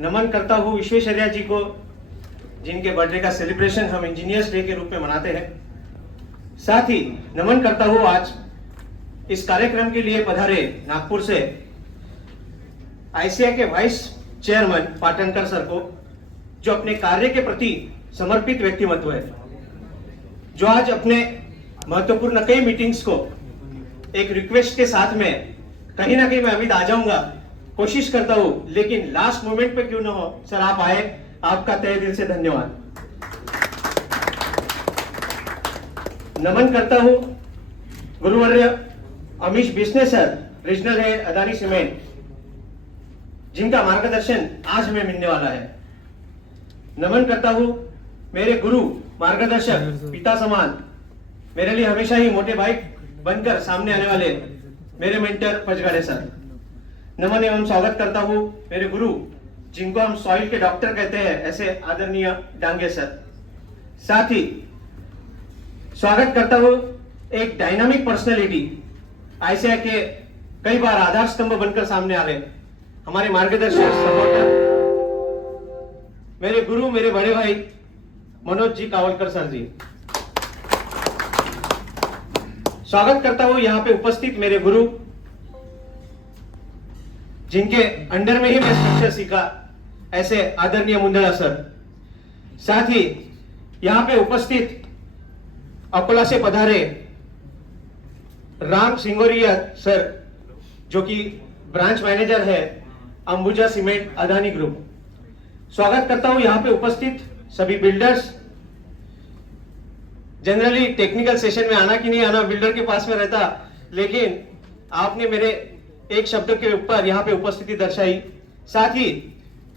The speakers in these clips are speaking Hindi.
नमन करता हूँ विश्वेश्वरैया जी को, जिनके बर्थडे का सेलिब्रेशन हम इंजीनियर्स डे के रूप में मनाते हैं। साथ ही नमन करता हूँ आज इस कार्यक्रम के लिए पधारे नागपुर से आईसीआई के वाइस चेयरमैन पाटनकर सर को, जो अपने कार्य के प्रति समर्पित व्यक्तिमत्व है, जो आज अपने महत्वपूर्ण कई मीटिंग्स को एक रिक्वेस्ट के साथ में कहीं ना कहीं मैं अमित आ जाऊंगा, कोशिश करता हूं, लेकिन लास्ट मोमेंट पे क्यों ना हो सर आप आए, आपका तहे दिल से धन्यवाद। नमन करता हूं गुरुवर्य अमीश बिस्ने सर, रीजनल है अदानी सीमेंट, जिनका मार्गदर्शन आज हमें मिलने वाला है। नमन करता हूं मेरे गुरु, मार्गदर्शक, पिता समान, मेरे लिए हमेशा ही मोटे भाई बनकर सामने आने वाले मेरे मेंटर पचगाड़े सर। नमन एवं स्वागत करता हूं मेरे गुरु, जिनको हम सॉइल के डॉक्टर कहते हैं, ऐसे आदरणीय डांगे सर। साथ ही स्वागत करता हूं एक डायनामिक पर्सनैलिटी, आईसीआई के कई बार आधार स्तंभ बनकर सामने आ रहे हमारे मार्गदर्शक, सपोर्टर, मेरे गुरु, मेरे बड़े भाई मनोज जी कावलकर सर जी। स्वागत करता हूं यहां पे उपस्थित मेरे गुरु, जिनके अंडर में ही मैं स्ट्रक्चर सीखा, ऐसे आदरणीय मुंदड़ा सर। साथ ही यहां पे उपस्थित अकोला से पधारे राम सिंगोरिया सर, जो कि ब्रांच मैनेजर है अंबुजा सीमेंट अदानी ग्रुप। स्वागत करता हूं यहां पे उपस्थित सभी बिल्डर्स। जनरली टेक्निकल सेशन में आना कि नहीं आना बिल्डर के पास में रहता, लेकिन आपने मेरे एक शब्द के ऊपर यहाँ पे उपस्थिति दर्शाई। साथ ही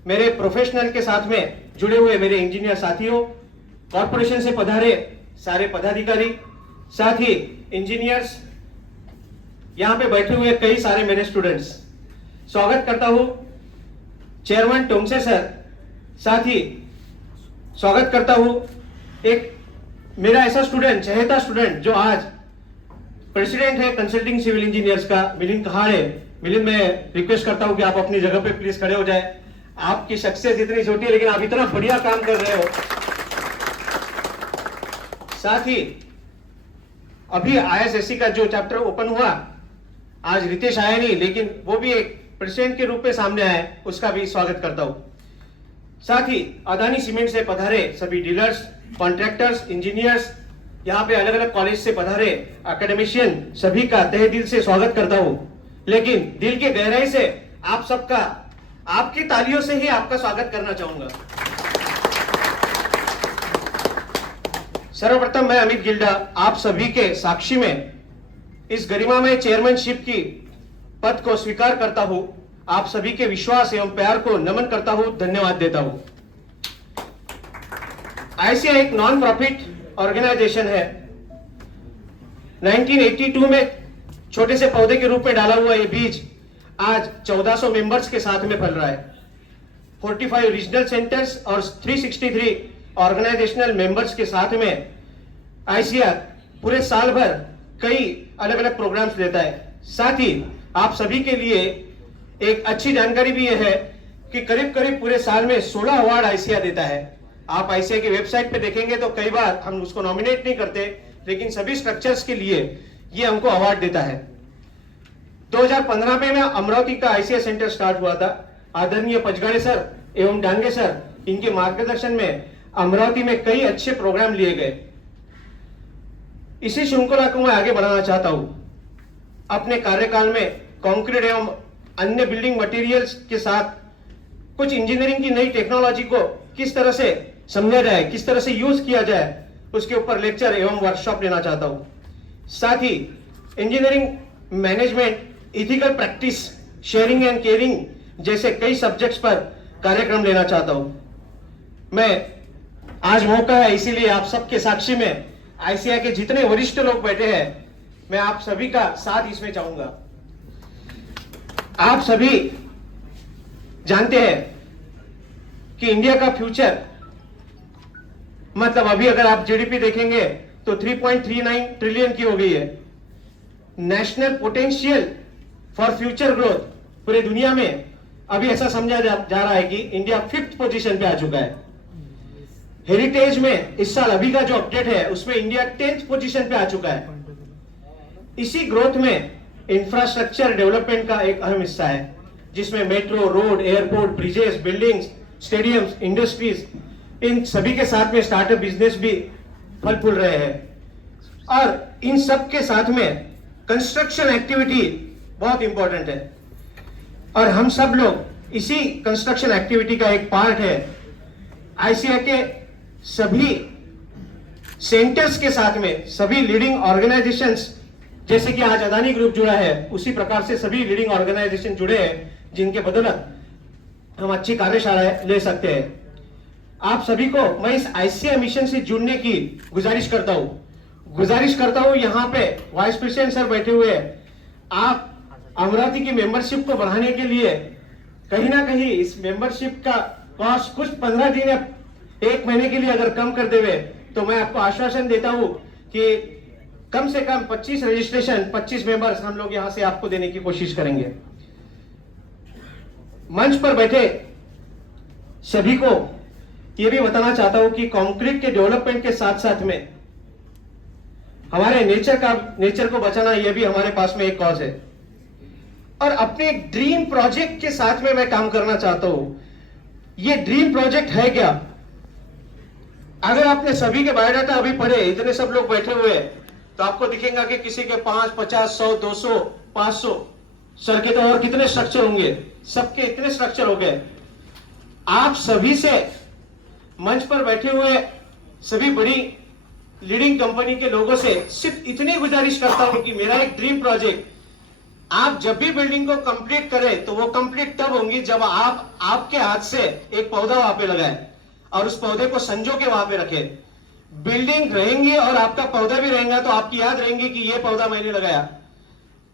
मेरे प्रोफेशनल के साथ में जुड़े हुए मेरे इंजीनियर साथियों, कॉर्पोरेशन से पधारे सारे पदाधिकारी, साथ ही इंजीनियर्स, यहाँ पे बैठे हुए कई सारे मेरे स्टूडेंट्स। स्वागत करता हूँ चेयरमैन टोंगसे सर। साथ ही स्वागत करता हूँ एक मेरा ऐसा स्टूडेंट, चहेता स्टूडेंट, जो आज प्रेसिडेंट है कंसल्टिंग सिविल इंजीनियर्स का, मिलिंद कहाड़े। मिलिंद, मैं रिक्वेस्ट करता हूं कि आप अपनी जगह पे प्लीज खड़े हो जाए। आपकी शख्सियत इतनी छोटी है लेकिन आप इतना बढ़िया काम कर रहे हो। साथ ही अभी आईएसएससी का जो चैप्टर ओपन हुआ, आज रितेश आया नहीं, लेकिन वो भी एक प्रेसिडेंट के रूप में सामने आया, उसका भी स्वागत करता हूं। साथ ही अदानी सीमेंट से पधारे सभी डीलर्स, कॉन्ट्रैक्टर्स, इंजीनियर्स, यहाँ पे अलग अलग कॉलेज से पधारे एकेडमिशियन, सभी का तहे दिल से स्वागत करता हूं। लेकिन दिल के गहराई से आप सबका, आपकी तालियों से ही आपका स्वागत करना चाहूंगा। सर्वप्रथम मैं अमित गिल्डा आप सभी के साक्षी में इस गरिमामय चेयरमैनशिप की पद को स्वीकार करता हूं। आप सभी के विश्वास एवं प्यार को नमन करता हूं, धन्यवाद देता हूं। आईसीआई एक नॉन प्रॉफिट ऑर्गेनाइजेशन है। 1982 में छोटे से पौधे के रूप में डाला हुआ ये बीज आज 1400 मेंबर्स के साथ में फल रहा है। 45 रीजनल सेंटर्स और 363 ऑर्गेनाइजेशनल मेंबर्स के साथ में आईसीआई पूरे साल भर कई अलग अलग प्रोग्राम्स देता है। साथ ही आप सभी के लिए एक अच्छी जानकारी भी यह है कि करीब करीब पूरे साल में 16 अवार्ड आईसीआई देता है। आप आईसीआई की वेबसाइट पे देखेंगे तो कई बार हम उसको नॉमिनेट नहीं करते, लेकिन सभी स्ट्रक्चर्स के लिए ये हमको अवार्ड देता है। 2015 में अमरावती का आईसीआई सेंटर स्टार्ट हुआ था। आदरणीय पचगाड़े सर एवं डांगे सर, इनके मार्गदर्शन में अमरावती में कई अच्छे प्रोग्राम लिए गए। इसी श्रृंखला को मैं आगे बढ़ाना चाहता हूं। अपने कार्यकाल में कंक्रीट एवं अन्य बिल्डिंग मटेरियल्स के साथ कुछ इंजीनियरिंग की नई टेक्नोलॉजी को किस तरह से समझा जाए, किस तरह से यूज किया जाए, उसके ऊपर लेक्चर एवं वर्कशॉप लेना चाहता हूं। साथ ही engineering management, ethical practice, sharing and caring जैसे कई सब्जेक्ट्स पर कार्यक्रम लेना चाहता हूं। मैं आज मौका है, इसीलिए आप सबके साक्षी में आईसीआई के जितने वरिष्ठ लोग बैठे हैं, मैं आप सभी का साथ इसमें चाहूंगा। आप सभी जानते हैं कि इंडिया का फ्यूचर, मतलब अभी अगर आप जीडीपी देखेंगे तो 3.39 ट्रिलियन की हो गई है। National potential for future growth पूरे दुनिया में अभी ऐसा समझा जा रहा है कि इंडिया 5th पोजीशन पे आ चुका है। हेरिटेज में इस साल अभी का जो अपडेट है उसमें इंडिया 10th पोजीशन पे आ चुका है। इसी ग्रोथ में इंफ्रास्ट्रक्चर डेवलपमेंट का एक अहम हिस्सा है, जिसमें metro, road, airport, bridges, buildings, stadiums, industries, इन सभी के साथ में स्टार्टअप बिजनेस भी फल फूल रहे हैं। और इन सब के साथ में कंस्ट्रक्शन एक्टिविटी बहुत इंपॉर्टेंट है और हम सब लोग इसी कंस्ट्रक्शन एक्टिविटी का एक पार्ट है। आईसीआई के सभी सेंटर्स के साथ में सभी लीडिंग ऑर्गेनाइजेशंस, जैसे कि आज अदानी ग्रुप जुड़ा है, उसी प्रकार से सभी लीडिंग ऑर्गेनाइजेशन जुड़े हैं, जिनके बदौलत हम अच्छी कार्यशालाएं ले सकते हैं। आप सभी को मैं इस आईसीआई मिशन से जुड़ने की गुजारिश करता हूं। यहाँ पे वाइस प्रेसिडेंट सर बैठे हुए हैं। आप अमरावती की मेंबरशिप को बढ़ाने के लिए कहीं ना कहीं इस मेंबरशिप का कॉस्ट कुछ 15 दिन या 1 महीने के लिए अगर कम कर देवे तो मैं आपको आश्वासन देता हूं कि कम से कम 25 रजिस्ट्रेशन, 25 मेंबर्स हम लोग यहां से आपको देने की कोशिश करेंगे। मंच पर बैठे सभी को यह भी बताना चाहता हूं कि कंक्रीट के डेवलपमेंट के साथ साथ में हमारे नेचर को बचाना, यह भी हमारे पास में एक कॉज है और अपने ड्रीम प्रोजेक्ट के साथ में मैं काम करना चाहता हूं। ये ड्रीम प्रोजेक्ट है क्या? अगर आपने सभी के बायोडाटा अभी पढ़े, इतने सब लोग बैठे हुए हैं, तो आपको दिखेगा कि किसी के 5, 50, 100, 200, 500 सर के तो और कितने स्ट्रक्चर होंगे, सबके इतने स्ट्रक्चर हो गए। आप सभी से मंच पर बैठे हुए सभी बड़ी लीडिंग कंपनी के लोगों से सिर्फ इतनी गुजारिश करता हूं कि मेरा एक ड्रीम प्रोजेक्ट, आप जब भी बिल्डिंग को कंप्लीट करें तो वो कंप्लीट तब होंगी जब आप आपके हाथ से एक पौधा वहां पे लगाएं और उस पौधे को संजो के वहां पे रखें। बिल्डिंग रहेंगी और आपका पौधा भी रहेगा तो आपकी याद रहेंगी कि ये पौधा मैंने लगाया।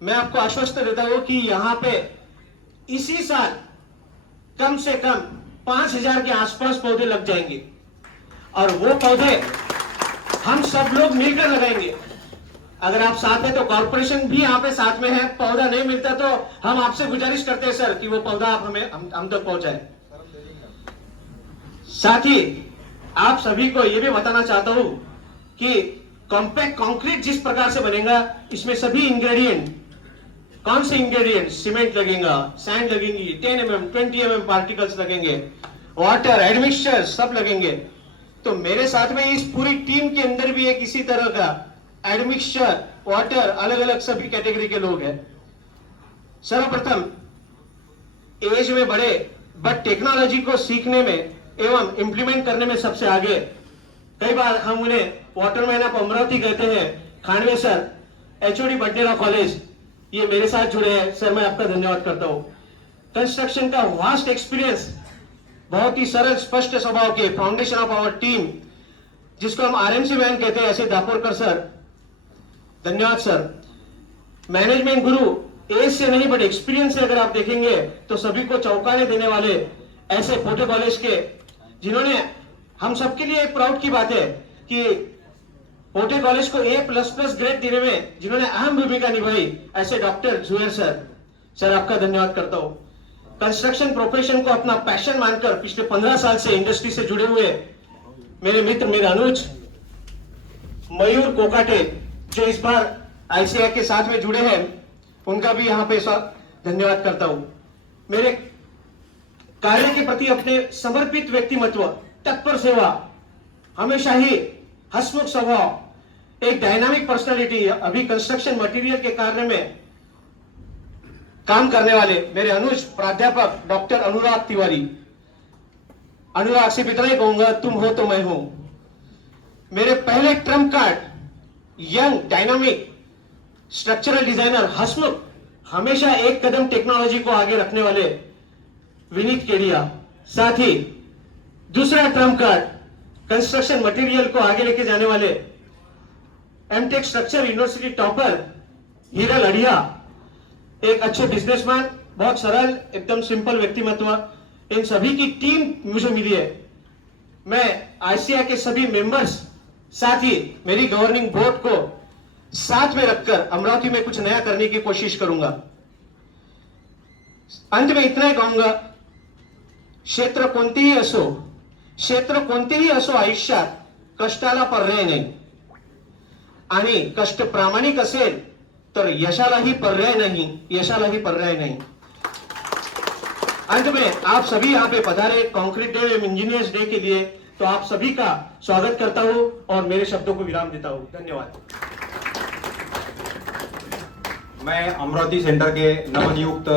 मैं आपको आश्वस्त देता हूं कि यहां पे इसी साल कम से कम 5000 के आसपास पौधे लग जाएंगे और वो पौधे हम सब लोग मिलकर लगाएंगे। अगर आप साथ हैं तो कॉर्पोरेशन भी यहाँ पे साथ में है। पौधा नहीं मिलता तो हम आपसे गुजारिश करते हैं सर कि वो पौधा आप हम तक पहुंचाए। साथ ही आप सभी को यह भी बताना चाहता हूं कि कॉम्पैक्ट कंक्रीट जिस प्रकार से बनेगा, इसमें सभी इंग्रेडिएंट, कौन से इंग्रेडिएंट, सीमेंट लगेगा, सैंड लगेंगी, 10 mm 20 mm पार्टिकल्स लगेंगे, वाटर एडमिक्सचर सब लगेंगे। तो मेरे साथ में इस पूरी टीम के अंदर भी एक इसी तरह का एडमिक्सचर, वाटर, अलग अलग सभी कैटेगरी के लोग हैं। सर्वप्रथम एज में बड़े बट टेक्नोलॉजी को सीखने में एवं इंप्लीमेंट करने में सबसे आगे। कई बार हम उन्हें वाटरमैन ऑफ अमरावती कहते हैं, खानवे सर, एचओडी बडनेरा कॉलेज, ये मेरे साथ जुड़े हैं। सर मैं आपका धन्यवाद करता हूं। कंस्ट्रक्शन का वास्ट एक्सपीरियंस, बहुत ही सरल स्पष्ट स्वभाव के फाउंडेशन ऑफ आवर टीम, जिसको हम आरएमसी मैन कहते हैं, ऐसे दापोरकर सर, धन्यवाद सर। मैनेजमेंट गुरु, एज से नहीं बट एक्सपीरियंस से अगर आप देखेंगे तो सभी को चौंकाने देने वाले ऐसे पोटे कॉलेज के, जिन्होंने, हम सबके लिए प्राउड की बात है कि पोटे कॉलेज को A++ ग्रेड देने में जिन्होंने अहम भूमिका निभाई, ऐसे डॉक्टर जुएर सर, सर आपका धन्यवाद करता हूं। कंस्ट्रक्शन प्रोफेशन को अपना पैशन मानकर पिछले 15 साल से इंडस्ट्री से जुड़े हुए मेरे मित्र, मेरे अनुज मयूर कोकाटे, जो इस बार आईसीआई के साथ में जुड़े हैं, उनका भी यहां पे धन्यवाद करता हूं। मेरे कार्य के प्रति अपने समर्पित व्यक्तिमत्व, तत्पर सेवा, हमेशा ही हंसमुख स्वभाव, एक डायनामिक पर्सनालिटी, अभी कंस्ट्रक्शन मटेरियल के कार्य में काम करने वाले मेरे अनुज प्राध्यापक डॉक्टर अनुराग तिवारी। अनुराग सिर्फ इतना ही कहूंगा, तुम हो तो मैं हूं। मेरे पहले trump card, young dynamic structural designer, हंसमुख, हमेशा एक कदम टेक्नोलॉजी को आगे रखने वाले विनीत केडिया। साथ ही दूसरा ट्रम्प कार्ड, कंस्ट्रक्शन मटेरियल को आगे लेके जाने वाले एमटेक स्ट्रक्चर यूनिवर्सिटी टॉपर हीरा लड़िया, एक अच्छे बिजनेसमैन, बहुत सरल, एकदम सिंपल व्यक्तिमत्व। इन सभी की टीम मुझे मिली है। मैं आईसीआई के सभी मेंबर्स, साथ ही मेरी गवर्निंग बोर्ड को साथ में रखकर अमरावती में कुछ नया करने की कोशिश करूंगा। अंत में इतना ही कहूंगा क्षेत्र कोणतेही असो आयुष्यात कष्टाला पर्याय नाही, आणि कष्ट प्रामाणिक असेल तर यशालाही पर्याय नहीं। अंत में आप सभी यहाँ पे पधारे कंक्रीट डे एवं इंजीनियर्स डे के लिए, तो आप सभी का स्वागत करता हूँ और मेरे शब्दों को विराम देता हूँ। धन्यवाद। मैं अमरावती सेंटर के नवनियुक्त